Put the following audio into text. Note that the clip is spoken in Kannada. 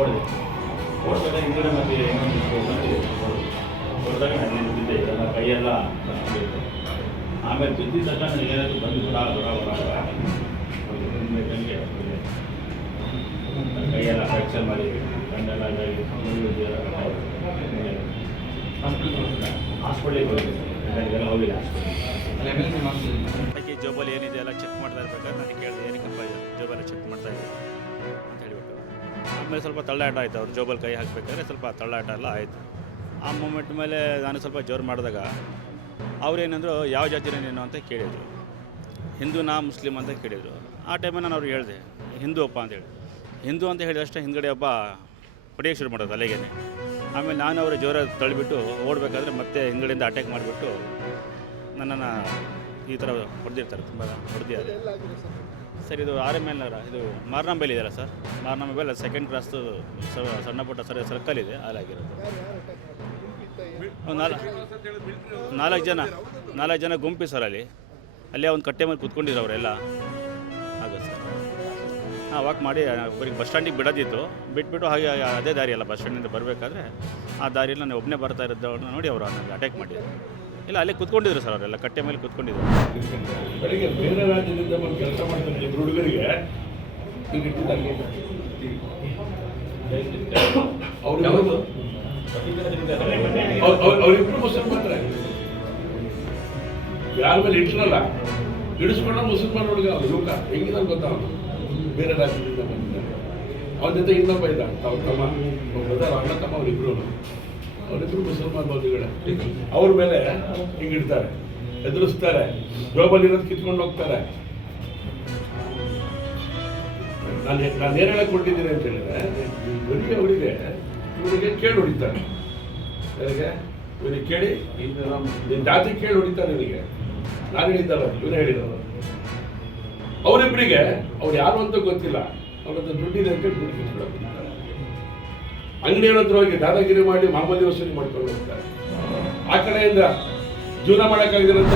ಓಡಿದೆ. ಓಡಿದಾಗ ಹಿಂದ್ಗಡೆ ಮತ್ತೆ ಹೊಡೆದಾಗ ನಾನು ಬಿದ್ದೆ, ನನ್ನ ಕೈಯೆಲ್ಲ ಬಿತ್ತು. ಆಮೇಲೆ ಬಿದ್ದಿದ ತಕ್ಷಣ ನನಗೆ ಏನಾದರೂ ಬಂದು ಬೇಕಂಗೆ ನನ್ನ ಕೈಯೆಲ್ಲ ಫ್ರ್ಯಾಕ್ಚರ್ ಮಾಡಿ ಕಣ್ಣೆಲ್ಲ ಹಾಸ್ಪಿಟ್ಲಿಗೆ ಹೋಗಿದ್ದೆ. ನನಗೆಲ್ಲ ಹೋಗಿಲ್ಲ ಹಾಸ್ಪಿಟ್ಲಿಗೆ. ಜೋಬಲ್ಲಿ ಏನಿದೆ ಎಲ್ಲ ಚೆಕ್ ಮಾಡ್ತಾ ಇರ್ಬೇಕಾದ್ರೆ ನನಗೆ ಕೇಳಿದೆ, ಏನಕ್ಕಪ್ಪ ಜೋಬೆಲ್ಲ ಚೆಕ್ ಮಾಡ್ತಾ ಇದ್ದೀವಿ ಅಂತ ಹೇಳಿಬಿಟ್ಟು. ಆಮೇಲೆ ಸ್ವಲ್ಪ ತಳ್ಳಾಟ ಆಯಿತು. ಅವ್ರು ಜೋಬಲ್ಲಿ ಕೈ ಹಾಕಬೇಕಾದ್ರೆ ಸ್ವಲ್ಪ ತಳ್ಳಾಟ ಎಲ್ಲ ಆಯಿತು. ಆ ಮೂಮೆಂಟ್ ಮೇಲೆ ನಾನು ಸ್ವಲ್ಪ ಜೋರು ಮಾಡಿದಾಗ ಅವ್ರೇನಂದರು, ಯಾವ ಜಾತಿನೇ ನೀನು ಅಂತ ಕೇಳಿದರು. ಹಿಂದೂನಾ ಮುಸ್ಲಿಮ್ ಅಂತ ಕೇಳಿದರು. ಆ ಟೈಮಲ್ಲಿ ನಾನು ಅವ್ರಿಗೆ ಹೇಳಿದೆ, ಹಿಂದೂ ಅಪ್ಪ ಅಂತೇಳಿ. ಹಿಂದೂ ಅಂತ ಹೇಳಿದಷ್ಟೇ ಹಿಂದ್ಗಡೆ ಒಬ್ಬ ಹೊಡೆಯೋಕ್ಕೆ ಶುರು ಮಾಡೋದು ಅಲೆಗೇನೆ. ಆಮೇಲೆ ನಾನು ಅವರ ಜೋರ ತಳ್ಳಿಬಿಟ್ಟು ಓಡಬೇಕಾದ್ರೆ ಮತ್ತೆ ಹಿಂದ್ಗಡೆಯಿಂದ ಅಟ್ಯಾಕ್ ಮಾಡಿಬಿಟ್ಟು ನನ್ನನ್ನು ಈ ಥರ ಹೊಡೆದಿರ್ತಾರೆ, ತುಂಬ ಹೊಡೆದಿದ್ದಾರೆ ಸರ್. ಇದು RML ನಗರ, ಇದು ಮಾರ್ನಾಂಬೆಲ್ ಇದೆಯಲ್ಲ ಸರ್, ಮಾರ್ನಾಂಬೆಲ್ ಸೆಕೆಂಡ್ ಕ್ರಾಸ್ದು ಸಣ್ಣ ಪುಟ್ಟ ಸರ್ಕಲ್ ಇದೆ, ಅಲ್ಲಾಗಿರೋದು. ನಾಲ್ಕು ಜನ ಗುಂಪಿ ಸರ್. ಅಲ್ಲೇ ಒಂದು ಕಟ್ಟೆ ಮೇಲೆ ಕೂತ್ಕೊಂಡಿದ್ರು ಅವರೆಲ್ಲ. ಆಗುತ್ತೆ ಸರ್. ವಾಕ್ ಮಾಡಿ ಬರೀ ಬಸ್ ಸ್ಟ್ಯಾಂಡಿಗೆ ಬಿಡೋದಿತ್ತು. ಬಿಟ್ಬಿಟ್ಟು ಹಾಗೆ ಅದೇ ದಾರಿ ಅಲ್ಲ, ಬಸ್ ಸ್ಟ್ಯಾಂಡಿಂದ ಬರಬೇಕಾದ್ರೆ ಆ ದಾರಿಯಲ್ಲಿ ನಾನು ಒಬ್ಬನೇ ಬರ್ತಾ ಇರೋದವ್ರನ್ನ ನೋಡಿ ಅವರು ನನಗೆ ಅಟ್ಯಾಕ್ ಮಾಡಿದ್ರು. ಇಲ್ಲ, ಅಲ್ಲೇ ಕೂತ್ಕೊಂಡಿದ್ರು ಸರ್, ಅವರೆಲ್ಲ ಕಟ್ಟೆ ಮೇಲೆ ಕೂತ್ಕೊಂಡಿದ್ರು. ಬೆಳಿಗ್ಗೆ ಬೇರೆ ರಾಜ್ಯದಿಂದ ಬಂದು ಕೆಲಸ ಮಾಡ್ತಾರೆ ಇಬ್ಬರು ಹುಡುಗರಿಗೆ ಅವರಿಬ್ಬರು ಮುಸಲ್ಮಾನ್ರೆ. ಯಾರ ಮೇಲೆ ಇಟ್ಟರಲ್ಲ, ಹಿಡಿಸ್ಕೊಂಡ ಮುಸಲ್ಮಾನ್ ಹುಡುಗ ಯುವಕ ಹೆಂಗಿದ ಗೊತ್ತಾ, ಬೇರೆ ರಾಜ್ಯದಿಂದ ಬಂದಿದ್ದಾರೆ. ಅವನ ಜೊತೆ ಇನ್ನೊಬ್ಬ ಇದ್ದ, ಅವ್ರ ತಮ್ಮ ಬ್ರದರ್, ಅಣ್ಣ ತಮ್ಮ, ಅವರಿಬ್ರು ಮುಸಲ್ಮಾನ್ ಬಂಧುಗಳೇ. ಅವ್ರ ಮೇಲೆ ಹಿಂಗಿಡ್ತಾರೆ, ಎದುರಿಸ್ತಾರೆ, ಜೋಬಲ್ಲಿರೋದು ಕಿತ್ಕೊಂಡು ಹೋಗ್ತಾರೆ. ನಾನು ಏನು ಹೇಳಕ್ ಕೊಟ್ಟಿದ್ದೀನಿ ಅಂತ ಹೇಳಿದ್ರೆ, ಬರೀ ಇವರಿಗೆ ಕೇಳಿ ಹೊಡಿತಾರೆ. ಇವನಿಗೆ ಕೇಳಿ ನಿನ್ನ ಜಾತಿ ಕೇಳಿ ಹೊಡಿತಾರೆ. ಇವನಿಗೆ ನಾನು ಹೇಳಿದ್ದಾರ, ಇವನೇ ಹೇಳಿದವರು. ಅವರಿಬ್ಬರಿಗೆ ಅವ್ರು ಯಾರು ಅಂತ ಗೊತ್ತಿಲ್ಲ, ಅವ್ರದ್ದು ದುಡ್ಡಿದೆ ಅಂತ ದುಡ್ಡು ಕಿತ್ಕೊಂಡು ಅಂಗಡಿ ಹತ್ರ ಹೋಗಿ ದಾದಾಗಿರಿ ಮಾಡಿ ಮಾಮೂಲಿ ವಸೂಲಿ ಮಾಡ್ಕೊಂಡು ಹೋಗ್ತಾರೆ. ಆ ಕಡೆಯಿಂದ ಜೀವನ ಮಾಡೋಕ್ಕಾಗಿರೋಂಥ